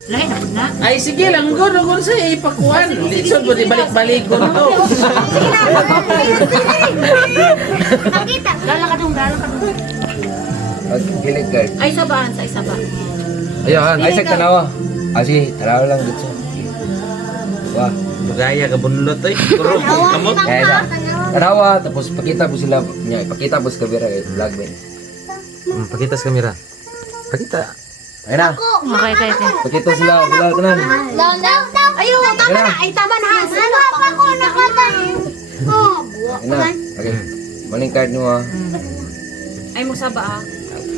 Lahi na po na. Ay, sige lang, gano'n sa ipakuan. Litsod mo, di balik-balik ko to. Nakita. Lala ka dong. Gilig ka. Ay, sabaan sa isa ba? Ayun, ay sa tanawa. Sige, tanawa lang dito. Wah, Magaya ka bunlot eh. Kuro, kamot. kaya sa tanawa, tapos pakita po sila, niya, pakita po sa kamera kay vlog ba. Pakita sa kamera. Pakita. Ayun na, Okay, okay. pakita sila tanan. Ayun, tama na. Ay, tama na. Ano pa ko nakatan? Oh, Ayun na, okay. Maning card mo ah. Ay, mo saba ah.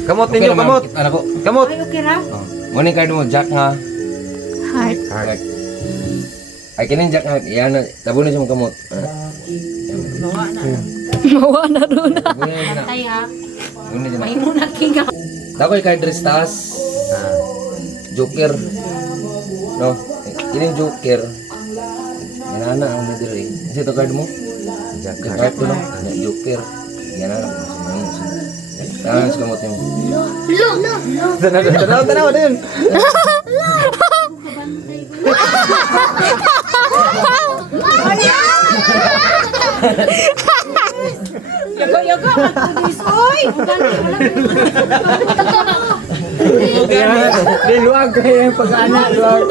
Kamot Okay ninyo, naman, kamot. Ano ko? Kamot. Ay, okay ra. Oh. Maning card mo, Jack nga. Heart. Heart. Ay, kinin Jack nga. Yan na, tabo na siyang kamot. Mawa na. Mawa na doon na. Tabo na yun na. Tay ha. Tabo na yun na. May muna kinga. Dakoy card restas. Joker. No? Kinin Joker. Yan na ang middle eh. Kasi ito card mo? Jack Yung card ko lang. Joker. Yan na lang. Tangan sa kamot yung. Tanaw din. Yaga, magpudis. Oy! Luwag kayo pag-anak.